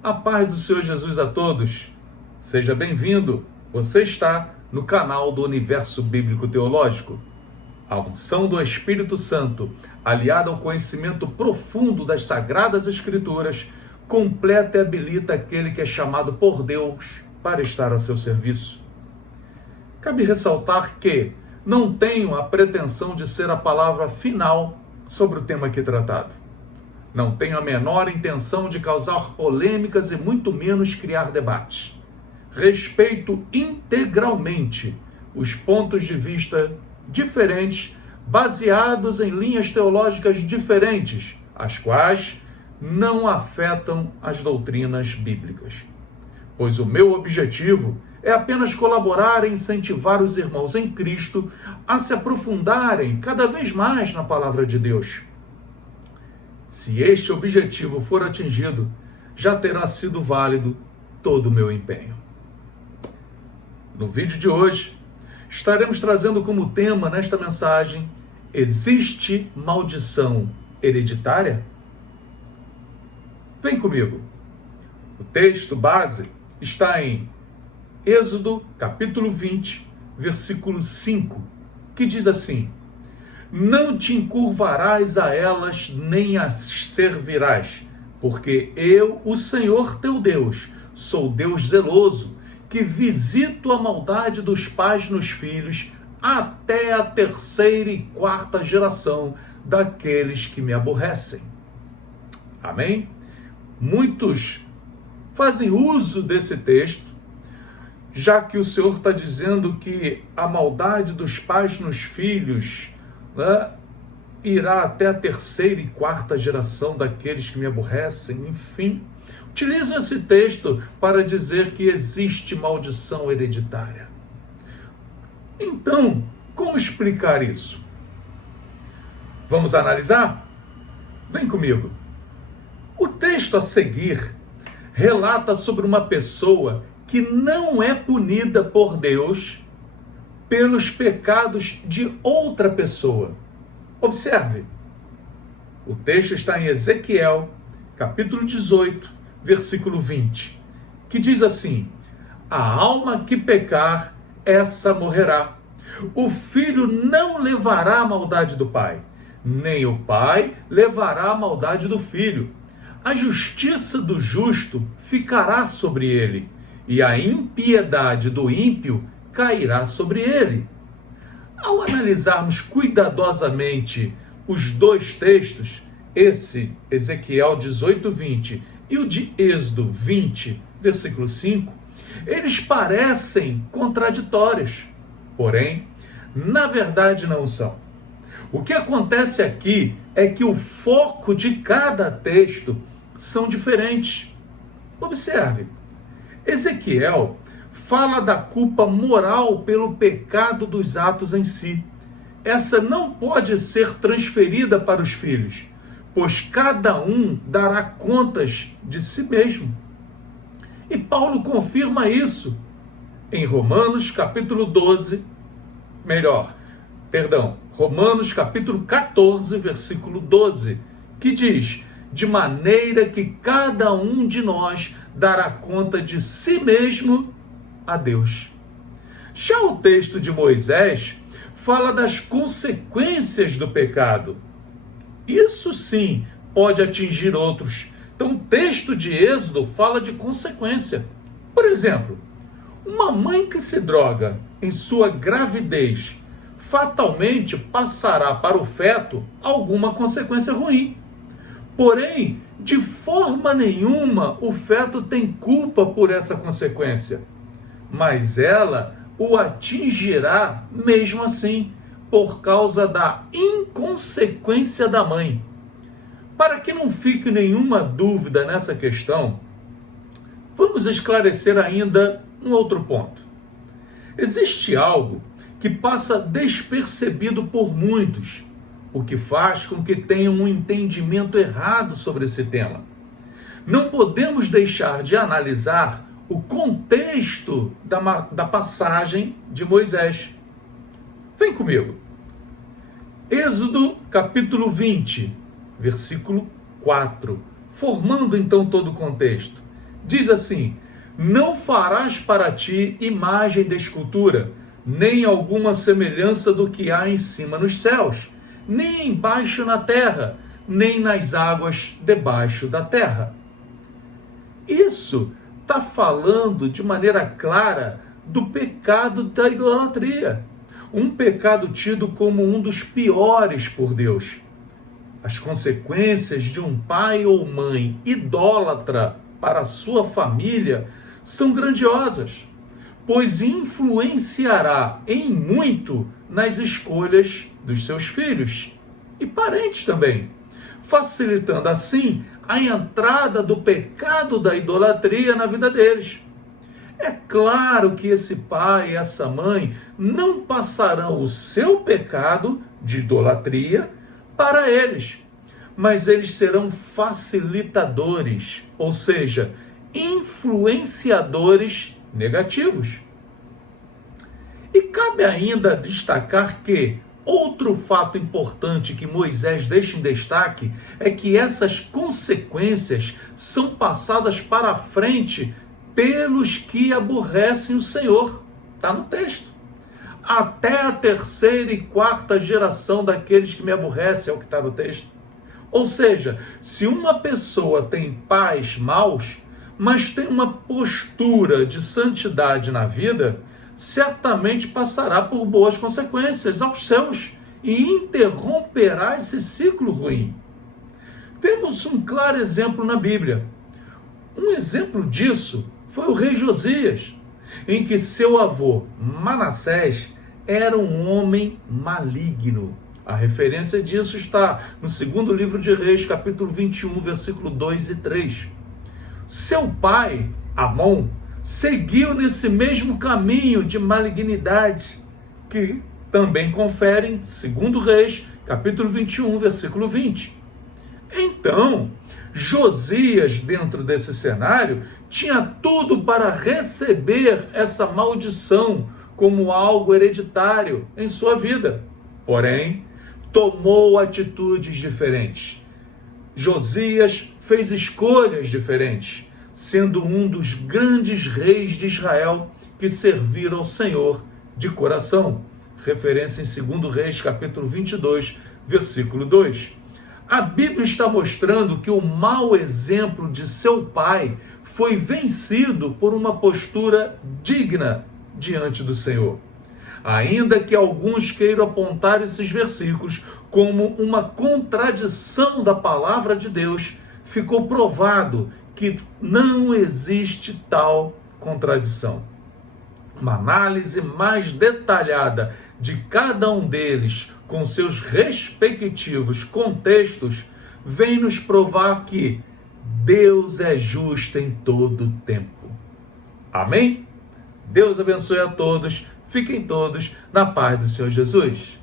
A paz do Senhor Jesus a todos. Seja bem-vindo. Você está no canal do Universo Bíblico Teológico. A unção do Espírito Santo, aliada ao conhecimento profundo das Sagradas Escrituras, completa e habilita aquele que é chamado por Deus para estar a seu serviço. Cabe ressaltar que não tenho a pretensão de ser a palavra final sobre o tema aqui tratado. Não tenho a menor intenção de causar polêmicas e muito menos criar debates. Respeito integralmente os pontos de vista diferentes, baseados em linhas teológicas diferentes, as quais não afetam as doutrinas bíblicas. Pois o meu objetivo é apenas colaborar e incentivar os irmãos em Cristo a se aprofundarem cada vez mais na palavra de Deus. Se este objetivo for atingido, já terá sido válido todo o meu empenho. No vídeo de hoje, estaremos trazendo como tema nesta mensagem: existe maldição hereditária? Vem comigo. O texto base está em Êxodo, capítulo 20, versículo 5, que diz assim: não te encurvarás a elas, nem as servirás, porque eu, o Senhor teu Deus, sou Deus zeloso, que visito a maldade dos pais nos filhos, até a 3ª e 4ª geração daqueles que me aborrecem. Amém? Muitos fazem uso desse texto, já que o Senhor está dizendo que a maldade dos pais nos filhos irá até a 3ª e 4ª geração daqueles que me aborrecem, enfim. Utilizam esse texto para dizer que existe maldição hereditária. Então, como explicar isso? Vamos analisar? Vem comigo. O texto a seguir relata sobre uma pessoa que não é punida por Deus pelos pecados de outra pessoa. Observe, o texto está em Ezequiel, capítulo 18, versículo 20, que diz assim: a alma que pecar, essa morrerá. O filho não levará a maldade do pai, nem o pai levará a maldade do filho. A justiça do justo ficará sobre ele, e a impiedade do ímpio cairá sobre ele. Ao analisarmos cuidadosamente os dois textos, esse Ezequiel 18:20 e o de Êxodo 20, versículo 5, eles parecem contraditórios, porém, na verdade não são. O que acontece aqui é que o foco de cada texto são diferentes. Observe, Ezequiel fala da culpa moral pelo pecado dos atos em si. Essa não pode ser transferida para os filhos, pois cada um dará contas de si mesmo. E Paulo confirma isso em Romanos capítulo 14, versículo 12, que diz: de maneira que cada um de nós dará conta de si mesmo a Deus. Já o texto de Moisés fala das consequências do pecado. Isso sim pode atingir outros. Então o texto de Êxodo fala de consequência. Por exemplo, uma mãe que se droga em sua gravidez fatalmente passará para o feto alguma consequência ruim. Porém, de forma nenhuma o feto tem culpa por essa consequência, mas ela o atingirá mesmo assim, por causa da inconsequência da mãe. Para que não fique nenhuma dúvida nessa questão, vamos esclarecer ainda um outro ponto. Existe algo que passa despercebido por muitos, o que faz com que tenham um entendimento errado sobre esse tema. Não podemos deixar de analisar o contexto da passagem de Moisés. Vem comigo. Êxodo capítulo 20, versículo 4. Formando então todo o contexto. Diz assim: não farás para ti imagem de escultura, nem alguma semelhança do que há em cima nos céus, nem embaixo na terra, nem nas águas debaixo da terra. Isso está falando de maneira clara do pecado da idolatria. Um pecado tido como um dos piores por Deus. As consequências de um pai ou mãe idólatra para a sua família são grandiosas, pois influenciará em muito nas escolhas dos seus filhos e parentes também, facilitando assim a entrada do pecado da idolatria na vida deles. É claro que esse pai e essa mãe não passarão o seu pecado de idolatria para eles, mas eles serão facilitadores, ou seja, influenciadores negativos. E cabe ainda destacar que outro fato importante que Moisés deixa em destaque é que essas consequências são passadas para frente pelos que aborrecem o Senhor. Está no texto. Até a terceira e quarta geração daqueles que me aborrecem, é o que está no texto. Ou seja, se uma pessoa tem pais maus, mas tem uma postura de santidade na vida, certamente passará por boas consequências aos seus e interromperá esse ciclo ruim. Temos um claro exemplo na Bíblia. Um exemplo disso foi o rei Josias, em que seu avô Manassés era um homem maligno. A referência disso está no segundo livro de Reis, capítulo 21, versículo 2 e 3. Seu pai, Amon, seguiu nesse mesmo caminho de malignidade, que também confere em 2 Reis, capítulo 21, versículo 20. Então, Josias, dentro desse cenário, tinha tudo para receber essa maldição como algo hereditário em sua vida. Porém, tomou atitudes diferentes. Josias fez escolhas diferentes, sendo um dos grandes reis de Israel que serviram ao Senhor de coração. Referência em 2 Reis, capítulo 22, versículo 2. A Bíblia está mostrando que o mau exemplo de seu pai foi vencido por uma postura digna diante do Senhor. Ainda que alguns queiram apontar esses versículos como uma contradição da palavra de Deus, ficou provado que não existe tal contradição. Uma análise mais detalhada de cada um deles, com seus respectivos contextos, vem nos provar que Deus é justo em todo o tempo. Amém? Deus abençoe a todos. Fiquem todos na paz do Senhor Jesus.